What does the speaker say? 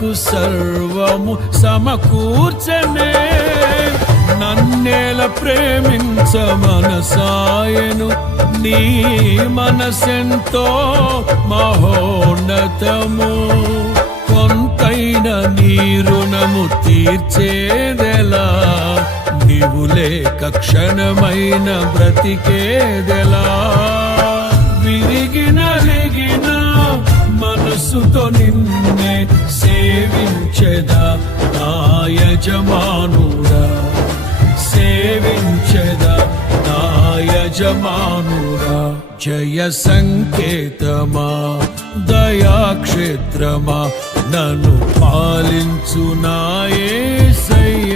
కొరకు సర్వము సమకూర్చనే. నన్నేల ప్రేమించ మనసాయను, నీ మనసెంతో మహోన్నతము. కొంతైన నీ రుణము తీర్చేదెలా, నీవు లేక క్షణమైన బ్రతికేదెలా. విరిగిన నెగిన మనసుతో నిన్నే సేవించెదా నా యజమానుడా, సేవించెదా నా యజమానుడా. జయ సంకేతమా దయాక్షేత్రమా, నన్ను పాలించు నా యేసయ్యా.